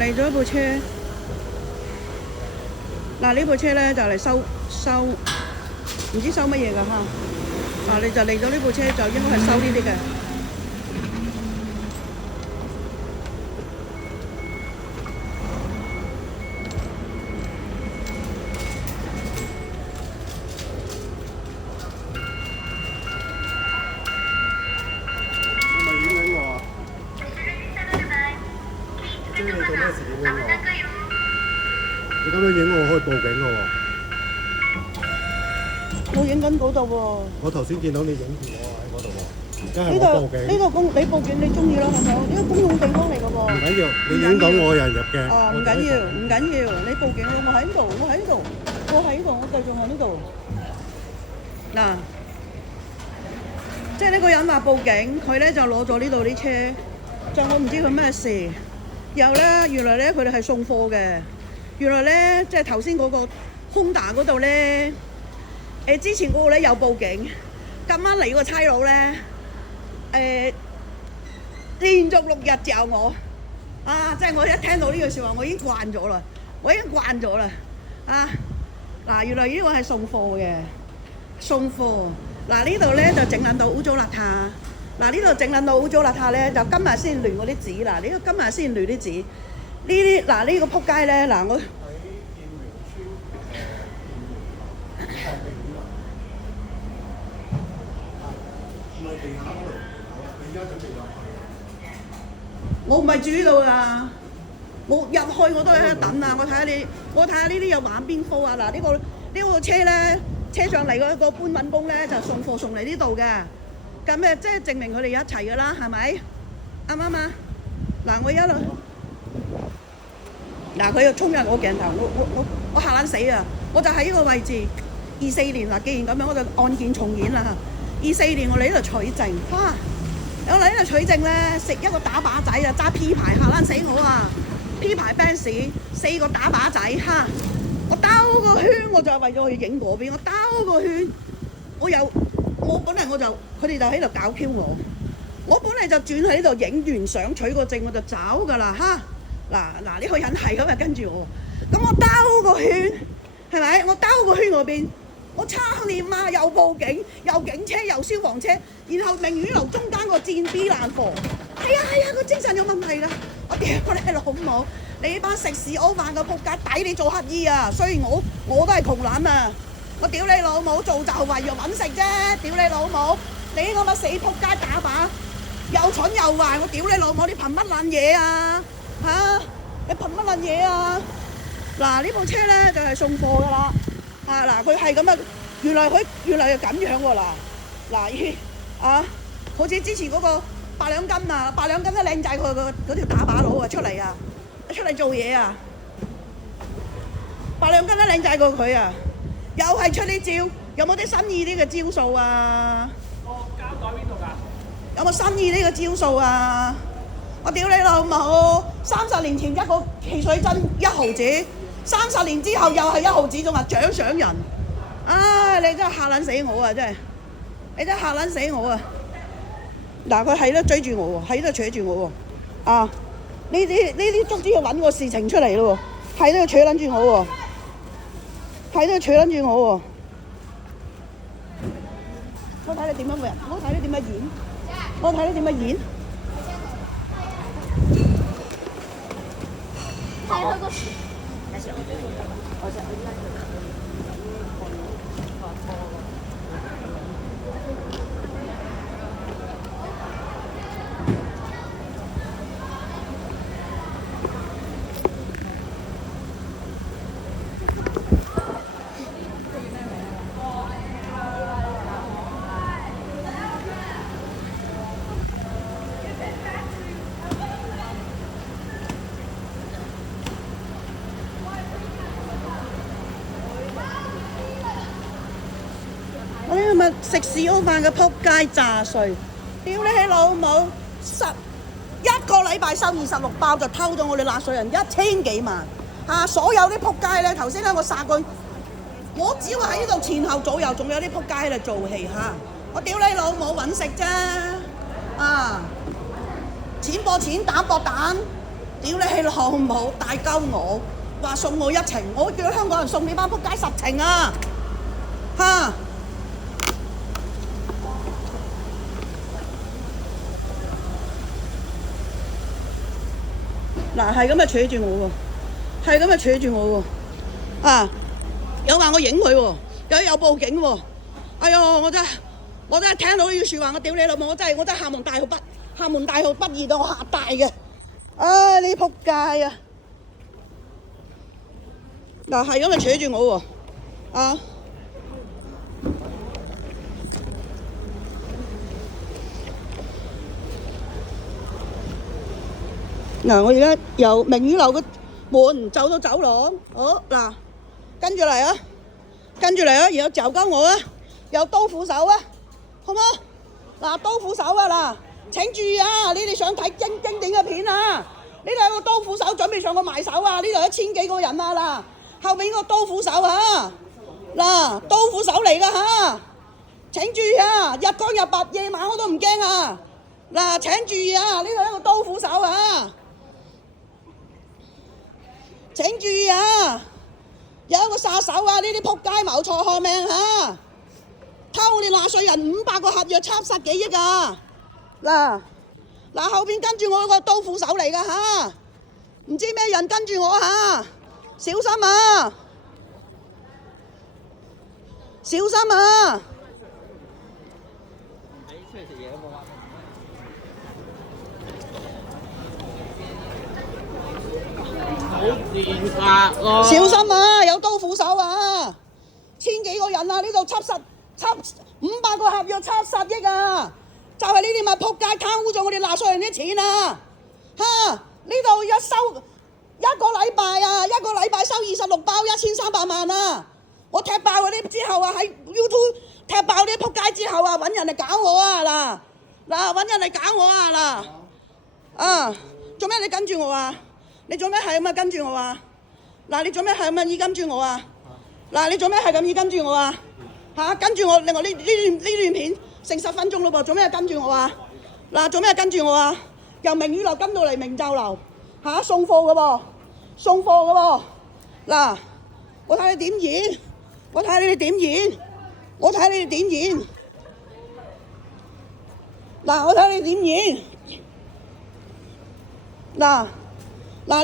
嚟咗部車，嗱呢部車咧就嚟收，唔知收乜嘢㗎嚇。嗱你就嚟咗呢部車就應該係收呢啲嘅。你咁樣影我可以報警嘅喎。我影緊嗰度喎。我頭先見到你影住我喺嗰度喎，而家係呢我報警。度你報警你中意啦，係咪？呢個公共地方嚟嘅喎。唔緊要，你影到我有人入鏡。唔緊要，唔緊要，你報警我喺度，我喺度，我繼續喺呢度。嗱，即係呢個人話報警，佢咧就攞咗呢度啲車，就我唔知佢咩事。然後咧，原來咧佢哋係送貨嘅。原來咧，即係頭先嗰個 Honda 嗰度咧，之前嗰個咧有報警，咁啱嚟個差佬咧，連續6日嚼我，即係我一聽到呢句説話，我已經慣咗啦，嗱，原來呢個係送貨嘅，送貨，嗱呢度咧就整撚到污糟邋遢，嗱呢度整撚到污糟邋遢咧，就今日先亂嗰啲紙，嗱呢個今日先亂啲紙。呢啲嗱呢個撲街咧，嗱我我唔係住呢度㗎，我入去我都喺度等啊！我睇下呢啲有玩邊科啊！嗱呢個車咧，車上嚟嗰個搬運工咧就送貨送嚟呢度嘅，咁誒即係證明佢哋一齊㗎啦，係咪？啱唔啱啊？嗱我一路。嗱佢又衝入我鏡頭，我嚇撚死啊！我就喺呢個位置，24年嗱，既然咁樣，我就案件重演啦嚇。24年我嚟呢度取證，我嚟呢度取證咧，食一個打靶仔啊，揸 P 牌嚇撚死我啊 ！P 牌 Benz 4個打靶仔嚇，我兜個圈我就係為咗去影嗰邊，我兜個圈，我本嚟佢哋就喺度搞 Q 我本嚟就轉喺度影完相取個證我就走㗎啦嚇。嗱呢個人係咁啊，跟住我，咁我兜個圈，係咪？我兜個圈嗰邊，我差念啊，又報警，又警車，又消防車，然後明宇樓中間個戰 B 爛貨，係啊，個精神有問題㗎！我屌你老母，你班食屎屙飯嘅仆街，抵你做乞衣啊！雖然我都係窮撚啊，我屌你老母做就為咗揾食啫，屌你老母！你呢個乜死仆街打靶，又蠢又壞，我屌你老母！你憑乜撚嘢啊？你憑乜撚嘢啊？嗱呢部車咧就係送貨㗎啦，嗱佢係咁啊，原來係咁樣喎嗱，好似之前嗰個8兩金啊，8兩金都靚仔佢嗰條打靶佬啊出嚟做嘢啊，8兩金都靚仔過佢啊，又係出呢招，有冇啲新意啲嘅招數啊？個膠袋邊度㗎？有冇新意呢個招數啊？我屌你老母！30年前一個汽水樽1毫子，30年之後又係1毫子，仲話獎賞人，你真係嚇撚死我啊！真係，你真係嚇撚死我啊！嗱，佢係都追住我喎，喺度扯住我喎，呢啲足之要揾個事情出嚟咯喎，係都要扯撚住我喎，我睇你點樣演，我睇你點樣演。睇佢個樹。我呢個咪食屎屙飯嘅撲街詐碎，屌你老母！1個禮拜收26包就偷咗我哋納稅人1000幾萬所有啲撲街咧，頭先咧我殺過，我只會喺呢度前後左右仲有啲撲街喺度做戲我屌你老母揾食啫錢搏錢，蛋搏蛋，屌你係老母，大鳩我，話送我一程，我叫香港人送你班仆街10程啊！嚇！嗱，係咁啊，扯住我喎，係咁啊，扯住我喎，啊！有話我影佢喎，有報警喎，哎呀，我真係聽到呢句説話，我屌你老母，我真係廈門大學畢業到我嚇大嘅，唉，你仆街啊！嗱，係咁啊，扯住我喎，啊！嗱，我而家由明宇樓嘅門走到走廊，好嗱，跟住嚟啊，然後就鳩我啊，有刀斧手啊，好冇？嗱，刀斧手啊嗱，請注意啊！你哋想睇經典嘅片啊？呢度有個刀斧手準備上個賣手啊！呢度1000幾個人啊嗱，後面個刀斧手啊，嗱，刀斧手嚟㗎嚇！請注意啊！日光日白夜晚我都唔驚啊！嗱，請注意啊！呢度有一個刀斧手啊！請注意啊！有一個殺手啊！呢啲仆街謀財害命嚇，偷我哋納稅人500個合約，70幾億啊！嗱，後邊跟住我個刀斧手嚟㗎嚇，唔知咩人跟住我嚇，小心啊！小心啊！小心啊！有刀斧手啊！1000幾個人啊！呢度500個合約70億啊！就係呢啲咪仆街貪污咗我哋納稅人啲錢啊！嚇！呢度一個禮拜收26包1300萬啊！我踢爆嗰啲之後啊，喺 YouTube 踢爆啲仆街之後啊，揾人嚟搞我啊嗱，揾人嚟搞我啊嗱，啊做咩你跟住我啊？你做咩係咁啊跟住我啊？嗱，你做咩係咁啊依跟住我啊？嗱，你做咩係咁依跟住我啊？嚇，跟住我，另外呢段片成10分鐘咯噃，做咩跟住我啊？嗱，做咩跟住我啊？由明宇樓跟到嚟明就樓，嚇，送貨嘅噃，嗱，我睇你點演，我睇你哋點演，嗱，我睇你點演，嗱，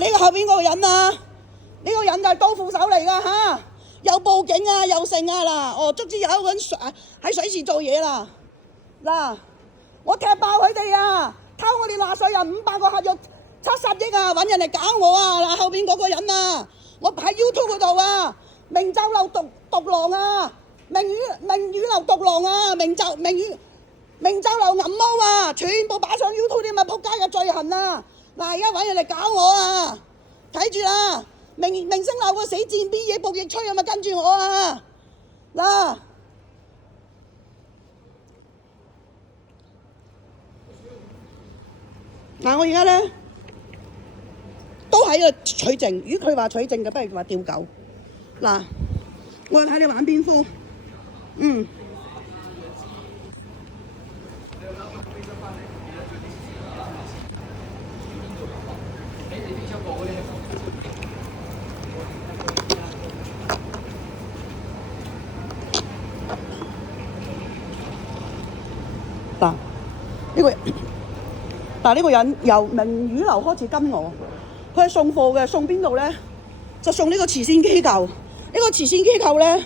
呢個後邊嗰個人啊，呢個人就係刀斧手嚟㗎嚇，有報警啊，有剩啊嗱，卒之有一個人喺水池做嘢啦，嗱，我踢爆佢哋啊，偷我哋納稅人500個合約70億啊，揾人嚟搞我啊嗱，後邊嗰個人啊，我喺 YouTube 嗰度啊，明州樓獨狼啊，明宇樓獨狼啊，明州樓銀毛啊，全部擺上 YouTube 啲咪仆街嘅罪行啊！嗱，而家揾人嚟搞我啊！睇住啦，明星樓個死賤 B 嘢暴翼吹啊嘛，跟住我啊！嗱，我而家咧都喺度取證，如果佢話取證嘅，不如話釣狗。嗱，我睇你玩邊科？呢個人由明宇樓開始跟我，佢係送貨嘅，送邊度咧？就送呢個慈善機構。呢個慈善機構咧，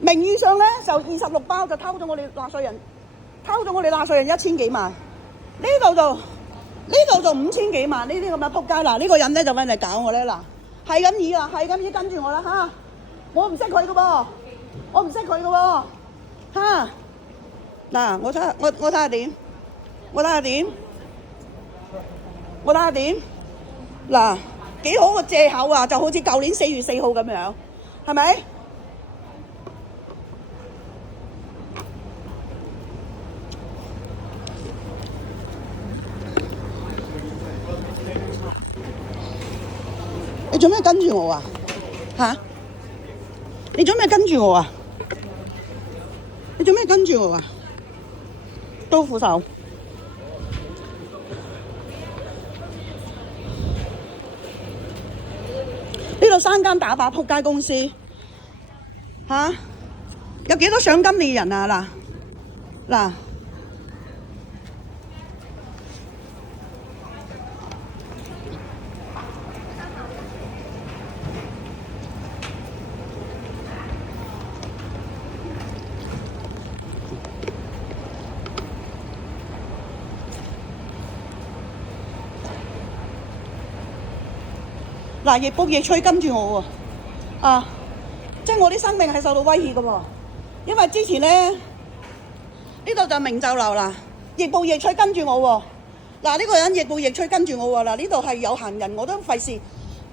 名義上咧就26包，就偷咗我哋納稅人1000幾萬。呢度就5000幾萬。呢啲咁嘅仆街嗱，呢個人咧就揾嚟搞我咧嗱，係咁意啦，係咁意跟住我啦嚇。我唔識佢嘅噃，嚇。嗱，我睇下點。嗱，幾好個藉口啊！就好似舊年4月4號咁樣，係咪？你做咩跟住我啊？嚇！你做咩跟住我啊？刀斧手。3間打靶仆街公司嚇，有幾多賞金獵人啊？嗱，逆風逆吹跟住我喎，即係我啲生命係受到威脅嘅喎，因為之前咧呢度就明就流啦，逆暴逆吹跟住我喎，呢個人逆暴逆吹跟住我喎，呢度係有行人我都費事，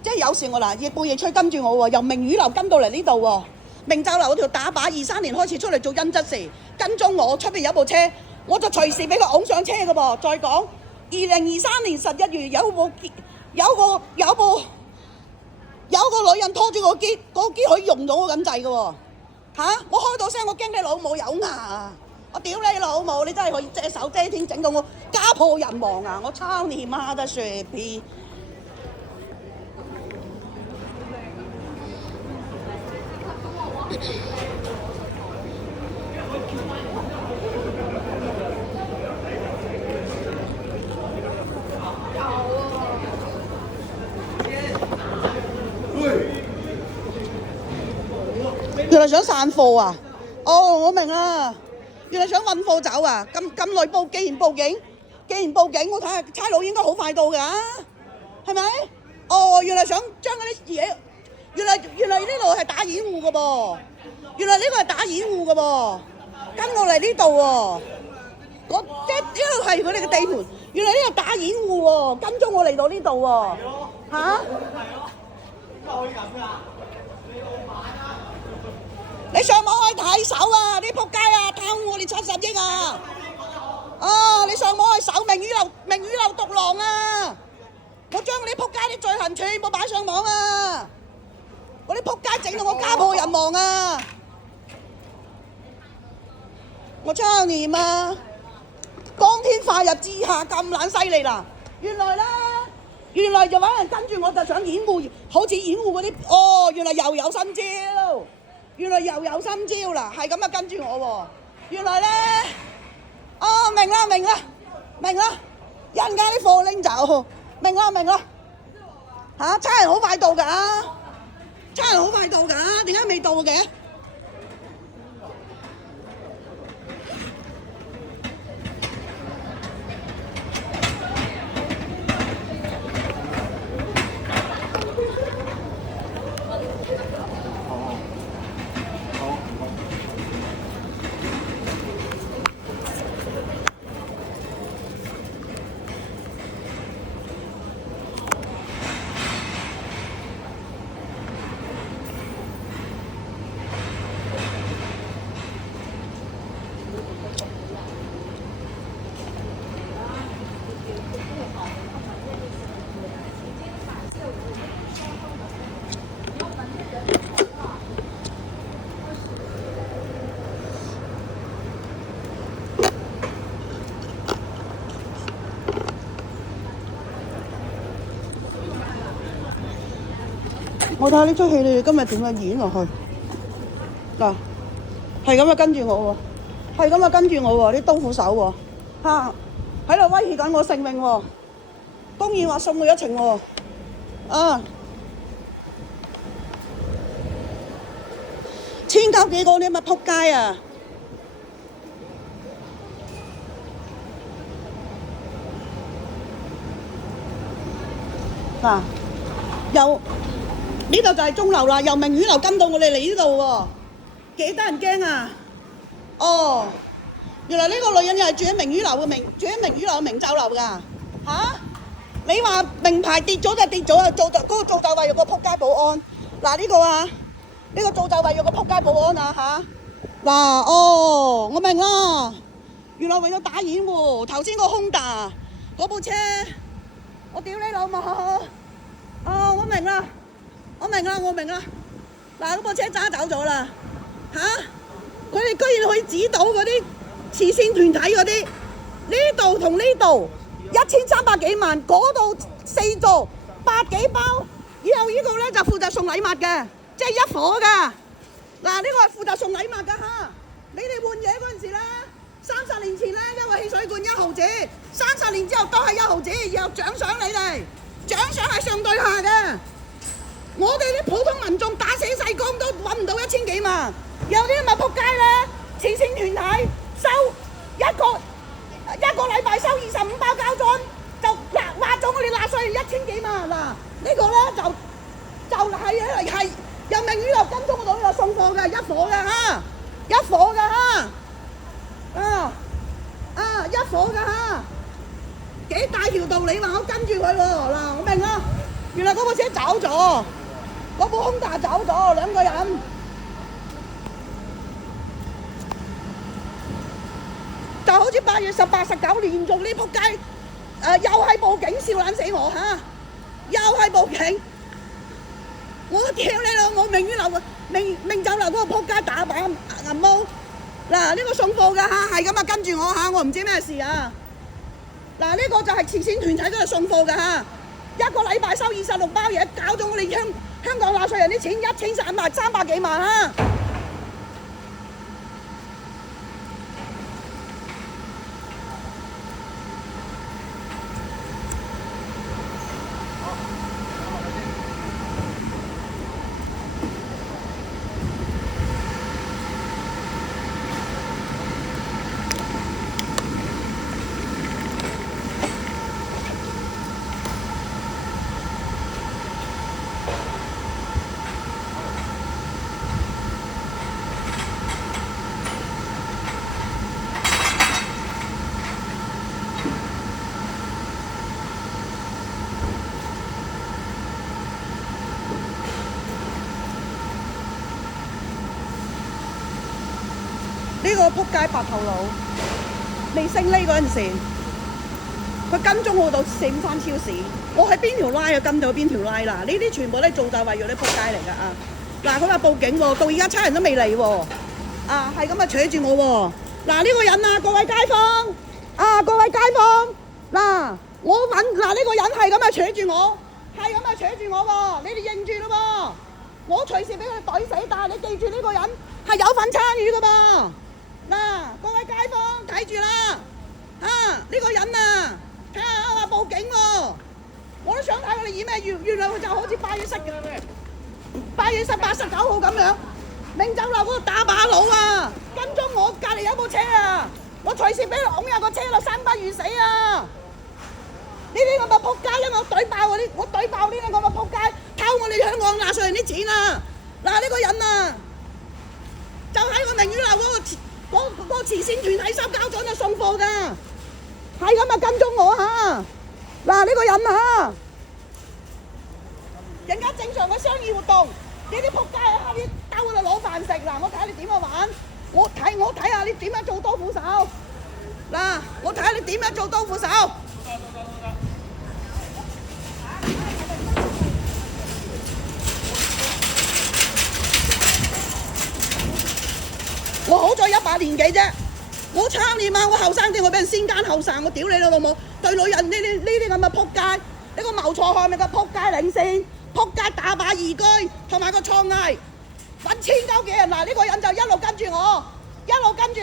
即係有時我逆暴逆吹跟住我喎，由明雨樓跟到嚟呢度喎，明就流嗰條打靶23年開始出嚟做陰質時跟蹤我，出邊有部車我就隨時俾佢擁上車嘅噃。再講2023年11月有個女人拖住個機可以用到我咁滯嘅喎，我開到聲，我驚你老母有牙啊！我屌你老母，你真係可以借手遮天，整到我家破人亡啊！我操你媽的雪屁！原來想散貨啊！我明啦，原來想運貨走啊！咁耐既然報警，我睇下差佬應該好快到㗎，係咪？原來想將嗰啲嘢，原來呢度係打掩護㗎噃，原來呢個係打掩護㗎噃，跟我嚟呢度喎，即係呢度係佢哋嘅地盤，原來呢度打掩護喎，跟蹤我嚟到呢度喎，你上網去睇手啊！啲仆街啊，貪我哋70億啊！你上網去搜明雨樓獨狼啊！我將嗰啲仆街啲罪行全部擺上網啊！嗰啲仆街整到我家破人亡啊！我操你媽！光天化日之下咁撚犀利啦！原來就揾人跟住我，就想掩護，好似掩護嗰啲。原來又有新招。原來又有新招啦，係咁跟住我喎。原來咧，明啦，一陣間啲貨拎走，明啦，差人好快到㗎，點解未到嘅？我睇下呢出戲你哋今日點樣演落去？係咁跟住我喎，啲刀斧手喎，喺度威脅緊我性命喎，當然話送佢一程喎，千交幾個啲乜仆街啊！呢度就係鐘樓啦，由明雨樓跟到我哋嚟呢度喎，幾得人驚啊！原來呢個女人又係住喺明雨樓嘅明就樓㗎，你話名牌跌咗就跌咗啊！嗰個造就為咗個仆街保安，呢個造就為咗個仆街保安啊我明啦，原來為咗打掩護，頭先個Honda嗰部車，我屌你老母！我明啦，嗰部車揸走咗啦，佢哋居然可以指到嗰啲慈善團體嗰啲，呢度同呢度1300幾萬，嗰度4座100幾包，以後呢個咧就負責送禮物嘅，即係一伙㗎。嗱，呢個係負責送禮物㗎嚇。你哋換嘢嗰陣時咧，30年前咧一個汽水罐1毫子，30年之後都係1毫子，然後獎賞你哋，獎賞係上對下嘅。我哋啲普通民眾打死細工都揾唔到1000幾萬，有啲咪仆街咧，慈善團體收一個禮拜收25包膠樽，就話咗我哋納稅人1000幾萬嗱，呢個咧係由明宇樓金鐘嗰度又送貨嘅，一伙嘅嚇，一伙嘅嚇，一伙嘅嚇，幾大條道理話我跟住佢喎嗱，我明啦，原來嗰部車走咗，嗰部空達走咗2個人。就好似8月18、19連續呢仆街，又係報警笑撚死我嚇，又係報警。我屌你老母！明宇樓明酒樓嗰個仆街打靶銀毛，嗱呢個送貨㗎嚇，係咁啊跟住我嚇，我唔知咩事啊。嗱呢個就係慈善團體嗰度送貨㗎嚇，一個禮拜收26包嘢，搞咗我哋香港納稅人啲錢1300幾萬嚇。呢個仆街白頭佬未升呢嗰陣時，佢跟蹤我到4、5間超市，我喺邊條拉就跟到邊條拉啦。呢啲全部都做就為咗啲仆街嚟㗎啊！嗱，佢話報警喎，到而家差人都未嚟喎，啊係咁啊扯住我喎！嗱呢個人啊，各位街坊啊，各位街坊嗱，我揾嗱呢個人係咁啊扯住我，係咁啊扯住我喎，你哋認住咯喎！我隨時俾佢懟死，但係你記住呢個人係有份參與㗎噃。嗱，各位街坊睇住啦，呢個人啊，睇下話報警喎，我都想睇佢哋演咩，原來佢就好似8月18、19號咁樣，明酒樓嗰個打靶佬啊，跟蹤我隔離有部車啊，我隨時俾佢擁入個車度生不如死啊！呢啲咁嘅仆街，因為我懟爆呢啲咁嘅仆街，偷我哋香港納稅人啲錢啊！嗱，呢個人啊，就喺個明宇樓嗰個慈善團體收膠樽就送貨㗎，係咁啊跟蹤我嚇！嗱呢個人嚇，人家正常嘅商業活動，呢啲仆街喺下邊兜嗰度攞飯食嗱，我睇下你點樣玩，我睇下你點樣做刀斧手，嗱我睇下你點樣做刀斧手。我好在100年幾啫，我差年啊！我後生啲，我俾人先奸後殺，我屌你老母！對女人呢啲咁嘅仆街，呢個謀財害命嘅仆街領先，仆街打靶義居，同埋個創藝揾千鳩幾人嗱，呢個人就一路跟住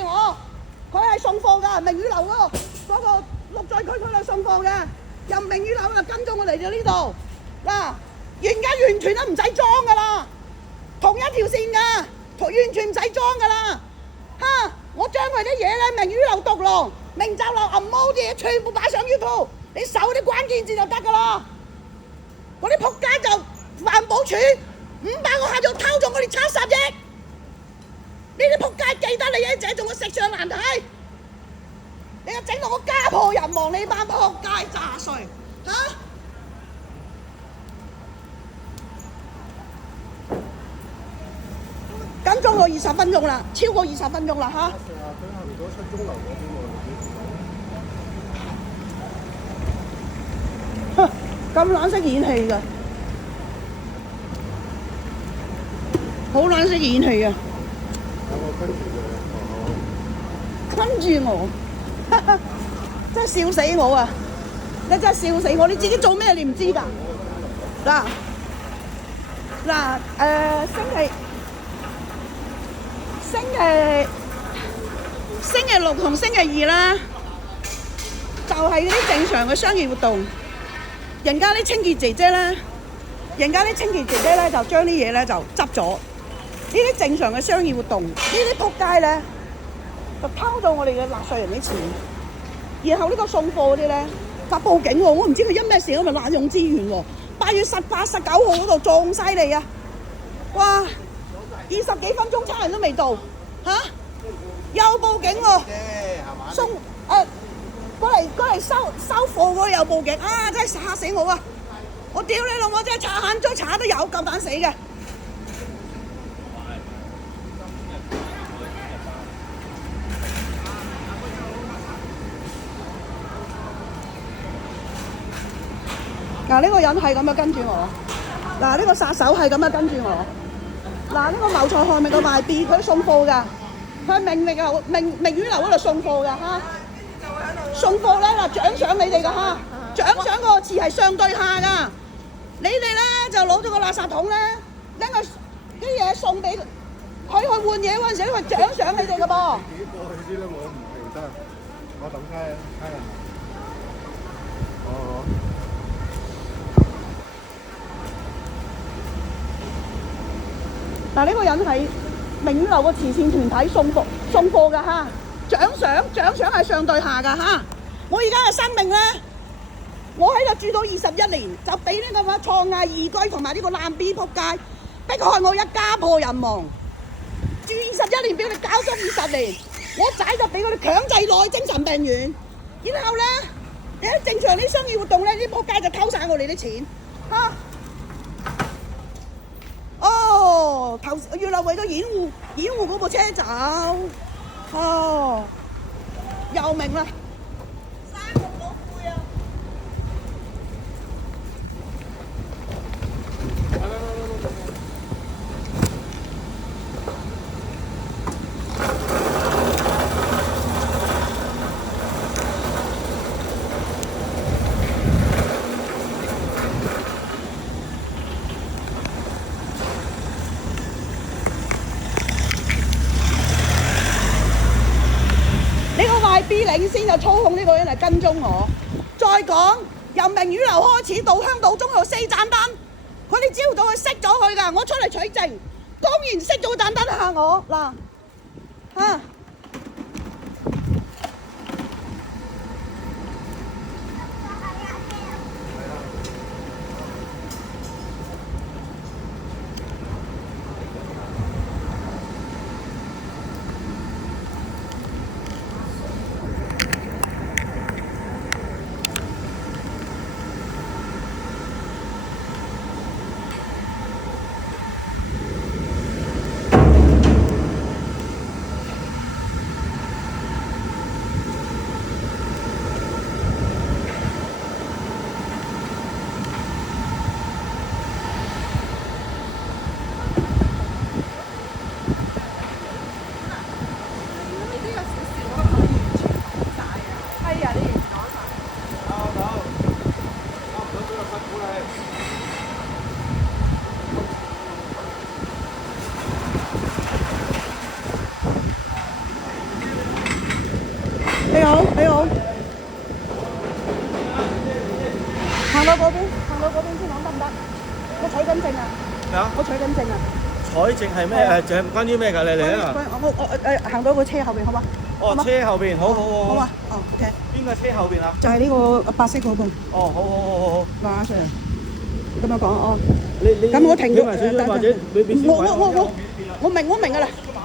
我，佢係送貨㗎，明宇樓嗰個綠在區嗰度送貨嘅，由明宇樓就跟蹤我嚟到呢度嗱，而家完全都唔使裝㗎啦，同一條線㗎，完全唔使裝㗎啦。我將佢啲嘢咧，明宇樓毒龍、明酒樓銀毛啲嘢全部擺上 YouTube， 你搜啲關鍵字就得㗎啦。嗰啲仆街就環保署500個客就偷咗我哋70億，呢啲仆街記得你嘅仔仲會食上難睇，你又整到我家破人亡，你班仆街詐衰嚇！跟蹤我20分鐘啦，超過20分鐘啦嚇！佢行咗7鐘樓嗰邊喎，咁懶識演戲㗎，好懶識演戲啊！有冇跟住佢？跟住我，真係笑死我啊！你真係笑死我！你自己做咩你唔知㗎？嗱，嗱星期六同星期二啦，就係嗰啲正常嘅商業活動。人家啲清潔姐姐咧，就將啲嘢咧就執咗。呢啲正常嘅商業活動，呢啲仆街咧就偷到我哋嘅納稅人啲錢。然後呢個送貨嗰啲咧就報警喎，我唔知佢因咩事，我咪濫用資源喎。8月18、19號嗰度仲犀利啊！哇，20幾分鐘差人都未到嚇，又報警喎，送過嚟收貨嗰個又報警啊！真係嚇死我啊！我屌你老母，真係查限追查都有夠膽死嘅。嗱，呢個人係咁樣跟住我，嗱，呢個殺手係咁樣跟住我，嗱，呢個謀財害命嘅賣 B 佢送貨㗎，佢喺明宇樓嗰度送貨㗎嚇，送貨咧嗱獎賞你哋㗎嚇，獎賞個詞係相對下㗎，你哋咧就攞咗個垃圾桶咧，拎個啲嘢送俾佢去換嘢嗰陣時，佢獎賞你哋㗎噃。自己過去先啦，我唔記得，我等差人。哦。嗱，呢個人係明宇樓個慈善團體送貨㗎嚇，獎賞係上對下㗎嚇。我而家嘅生命咧，我喺度住到21年，就俾呢個創亞異居同埋呢個爛 B 仆街迫害我一家破人亡。住21年，俾佢哋搞足20年，我仔就俾佢哋強制落精神病院。然後咧，你喺正常啲商業活動咧，啲仆街就偷晒我哋啲錢嚇。哦，原來為咗掩護嗰部車走，哦，又明啦。生活好攰啊！B 領先就操控呢個人嚟跟蹤我。再講由明宇樓開始到香島中路4盞燈，佢哋朝早去熄咗佢㗎。我出嚟取證，當然熄咗盞燈嚇我嗱嚇。你好，行到嗰邊先講得唔得？我取緊證啊！咩啊？我取緊證啊！採證係咩？就係關於咩㗎？你嚟啊！我行到個車後邊，好嘛？哦，車後邊，好。好啊，哦 ，OK。邊個車後邊啊？就係呢個白色嗰個。哦，好。嗱，阿 Sir，咁樣講哦。你咁我停咗。或者你俾小費我明㗎啦。